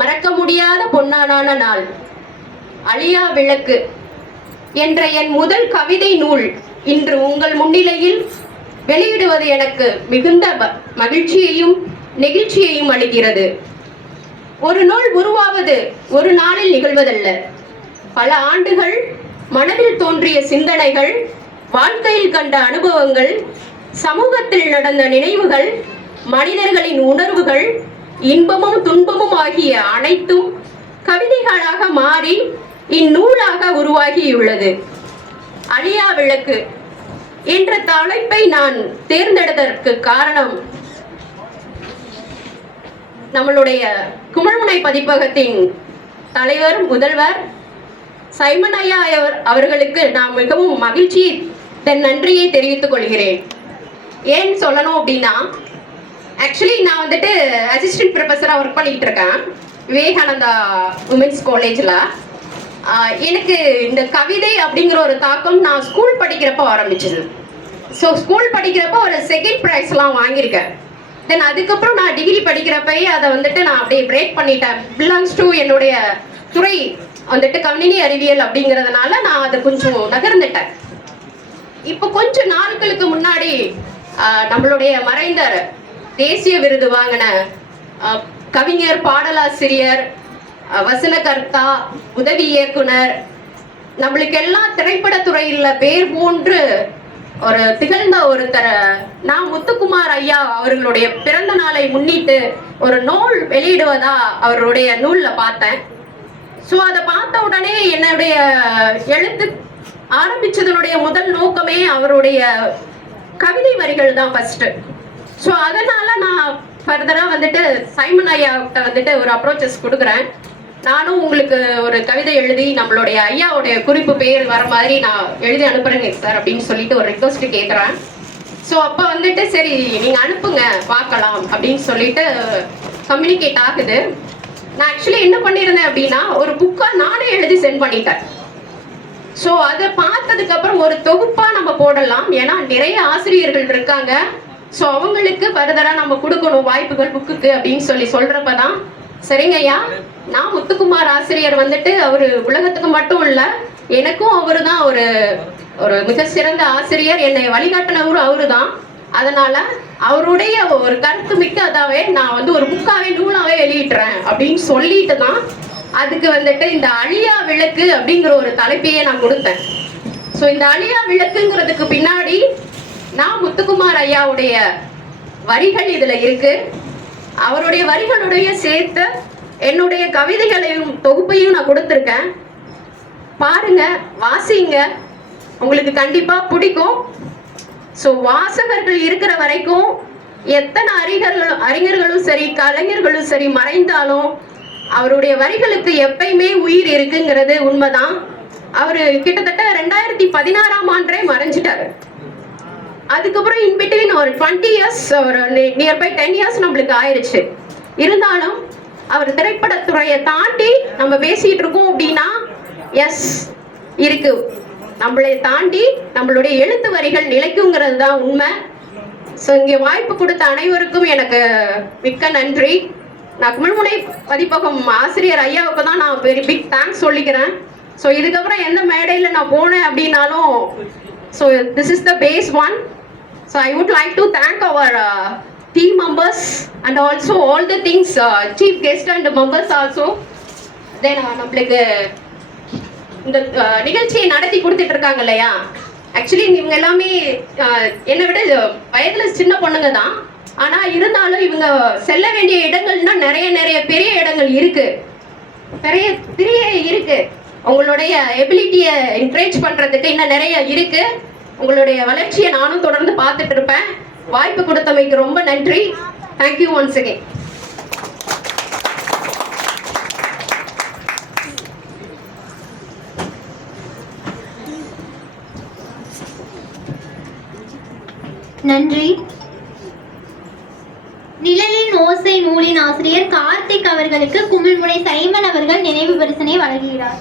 மறக்க முடியாத பொன்னான நாள். அழியா விளக்கு என்ற என் முதல் கவிதை நூல் இன்று உங்கள் முன்னிலையில் வெளியிடுவது எனக்கு மிகுந்த மகிழ்ச்சியையும் நெகிழ்ச்சியையும் அளிக்கிறது. ஒரு நூல் உருவாவது ஒரு நாளில் நிகழ்வதல்ல. பல ஆண்டுகள் மனதில் தோன்றிய சிந்தனைகள், வாழ்க்கையில் கண்ட அனுபவங்கள், சமூகத்தில் நடந்த நினைவுகள், மனிதர்களின் உணர்வுகள், இன்பமும் துன்பமும் ஆகிய அனைத்தும் கவிதைகளாக மாறி இந்நூலாக உருவாகியுள்ளது. அழியா விளக்கு என்ற தலைப்பை நான் தேர்ந்தெடுத்ததற்கு காரணம், நம்மளுடைய குமிழ்முனை பதிப்பகத்தின் தலைவர் முதல்வர் சைமன் ஐயா அவர்களுக்கு நான் மிகவும் மகிழ்ச்சி நன்றியை தெரிவித்துக் கொள்கிறேன். ஏன் சொல்லணும் அப்படின்னா, ஆக்சுவலி நான் வந்துட்டு அசிஸ்டன்ட் ப்ரொஃபஸராக ஒர்க் பண்ணிக்கிட்டு இருக்கேன் விவேகானந்தா உமன்ஸ் காலேஜில். எனக்கு இந்த கவிதை அப்படிங்கிற ஒரு தாக்கம் நான் ஸ்கூல் படிக்கிறப்போ ஆரம்பிச்சது. ஸோ ஸ்கூல் படிக்கிறப்போ ஒரு செகண்ட் ப்ரைஸ்லாம் வாங்கியிருக்கேன். தென் அதுக்கப்புறம் நான் டிகிரி படிக்கிறப்பயே அதை வந்துட்டு நான் அப்படியே பிரேக் பண்ணிட்டேன். பிலாங்ஸ் டு என்னுடைய துறை வந்துட்டு கணினி அறிவியல் அப்படிங்கிறதுனால நான் அதை கொஞ்சம் நகர்ந்துட்டேன். இப்போ கொஞ்சம் நாட்களுக்கு முன்னாடி நம்மளுடைய மறைந்த தேசிய விருது வாங்கின கவிஞர், பாடலாசிரியர், வசனகர்த்தா, உதவி இயக்குனர், நம்மளுக்கு எல்லாம் திரைப்படத்துறையில் பேர் போன்று ஒரு திகழ்ந்த ஒருத்தர் நான் முத்துக்குமார் ஐயா அவர்களுடைய பிறந்த நாளை முன்னிட்டு ஒரு நூல் வெளியிடுவதா அவருடைய நூலில் பார்த்தேன். ஸோ அதை பார்த்த உடனே என்னுடைய எழுத்து ஆரம்பிச்சதனுடைய முதல் நோக்கமே அவருடைய கவிதை வரிகள் தான் ஃபர்ஸ்ட். ஸோ அதனால நான் ஃபர்தராக வந்துட்டு சைமன் ஐயாவுக்கு வந்துட்டு ஒரு அப்ரோச்சஸ் கொடுக்குறேன். நானும் உங்களுக்கு ஒரு கவிதை எழுதி நம்மளுடைய ஐயாவுடைய குறிப்பு பேர் வர மாதிரி நான் எழுதி அனுப்புறேங்க சார் அப்படின்னு சொல்லிட்டு ஒரு ரிக்வஸ்ட் கேட்குறேன். ஸோ அப்போ வந்துட்டு சரி நீங்கள் அனுப்புங்க பார்க்கலாம் அப்படின்னு சொல்லிட்டு கம்யூனிகேட் ஆகுது. நான் ஆக்சுவலி என்ன பண்ணியிருந்தேன் அப்படின்னா, ஒரு புக்காக நானே எழுதி சென்ட் பண்ணிட்டேன். ஸோ அதை பார்த்ததுக்கப்புறம் ஒரு தொகுப்பாக நம்ம போடலாம், ஏன்னா நிறைய ஆசிரியர்கள் இருக்காங்க. ஸோ அவங்களுக்கு ஃபர்தராக நம்ம கொடுக்கணும் வாய்ப்புகள் புக்குக்கு அப்படின்னு சொல்கிறப்ப தான் சரிங்க ஐயா, நான் முத்துக்குமார் ஆசிரியர் வந்துட்டு அவர் உலகத்துக்கு மட்டும் இல்லை, எனக்கும் அவரு தான் ஒரு ஒரு மிக சிறந்த ஆசிரியர், என்னை வழிகாட்டினவரும் அவரு தான். அதனால அவருடைய ஒரு கருத்து மிக்கதாவே நான் வந்து ஒரு புக்காவே நூலாவே வெளியிட்டுறேன் அப்படின்னு சொல்லிட்டு தான் அதுக்கு வந்துட்டு இந்த அழியா விளக்கு அப்படிங்கிற ஒரு தலைப்பையே நான் கொடுத்தேன். ஸோ இந்த அழியா விளக்குங்கிறதுக்கு பின்னாடி நான் முத்துக்குமார் ஐயாவுடைய வரிகள் இதுல இருக்கு. அவருடைய வரிகளுடைய சேர்த்து என்னுடைய கவிதைகளையும் தொகுப்பையும் நான் கொடுத்துருக்கேன். பாருங்க, வாசிங்க, உங்களுக்கு கண்டிப்பா பிடிக்கும். ஸோ வாசகர்கள் இருக்கிற வரைக்கும் எத்தனை அறிஞர்களும் சரி, கலைஞர்களும் சரி மறைந்தாலும் அவருடைய வரிகளுக்கு எப்பயுமே உயிர் இருக்குங்கிறது உண்மைதான். அவரு கிட்டத்தட்ட 2016ஆம் ஆண்டே மறைஞ்சிட்டாரு. அதுக்கப்புறம் இன்பிட்வீன் ஒரு 20 இயர்ஸ், ஒரு நியர்பை 10 இயர்ஸ் நம்மளுக்கு ஆயிடுச்சு. இருந்தாலும் அவர் திரைப்படத்துறையை தாண்டி நம்ம பேசிட்டு இருக்கோம் அப்படின்னா எஸ் இருக்கு, நம்மளை தாண்டி நம்மளுடைய எழுத்து வரிகள் நிலைக்குங்கிறது தான் உண்மை. ஸோ இங்கே வாய்ப்பு கொடுத்த அனைவருக்கும் எனக்கு மிக்க நன்றி. நான் குமிழ்முனை பதிப்பகம் ஆசிரியர் ஐயாவுக்கு தான் நான் வெரி பிக் தேங்க்ஸ் சொல்லிக்கிறேன். ஸோ இதுக்கப்புறம் எந்த மேடையில் நான் போனேன் அப்படின்னாலும், so this is the phase one. So I would like to thank our team members and also all the things, chief guest and members also. Then நம்மளுக்கு இந்த நிகழ்ச்சியை நடத்தி கொடுத்துட்டு இருக்காங்க இல்லையா, ஆக்சுவலி இவங்க எல்லாமே என்னை விட வயதில் சின்ன பொண்ணுங்க தான். ஆனால் இருந்தாலும் இவங்க செல்ல வேண்டிய இடங்கள்னா நிறைய பெரிய இடங்கள் இருக்கு, பெரிய இருக்கு. உங்களுடைய எபிலிட்டியை என்கரேஜ் பண்ணுறதுக்கு இன்னும் நிறைய இருக்கு. உங்களுடைய வளர்ச்சியை நானும் தொடர்ந்து பார்த்துட்டு இருப்பேன். வாய்ப்பு கொடுத்தமைக்கு ரொம்ப நன்றி. Thank you once again. நன்றி. நிழலின் ஓசை நூலின் ஆசிரியர் கார்த்திக் அவர்களுக்கு குமிழ்முனை சைமன் அவர்கள் நினைவு பரிசினை வழங்குகிறார்.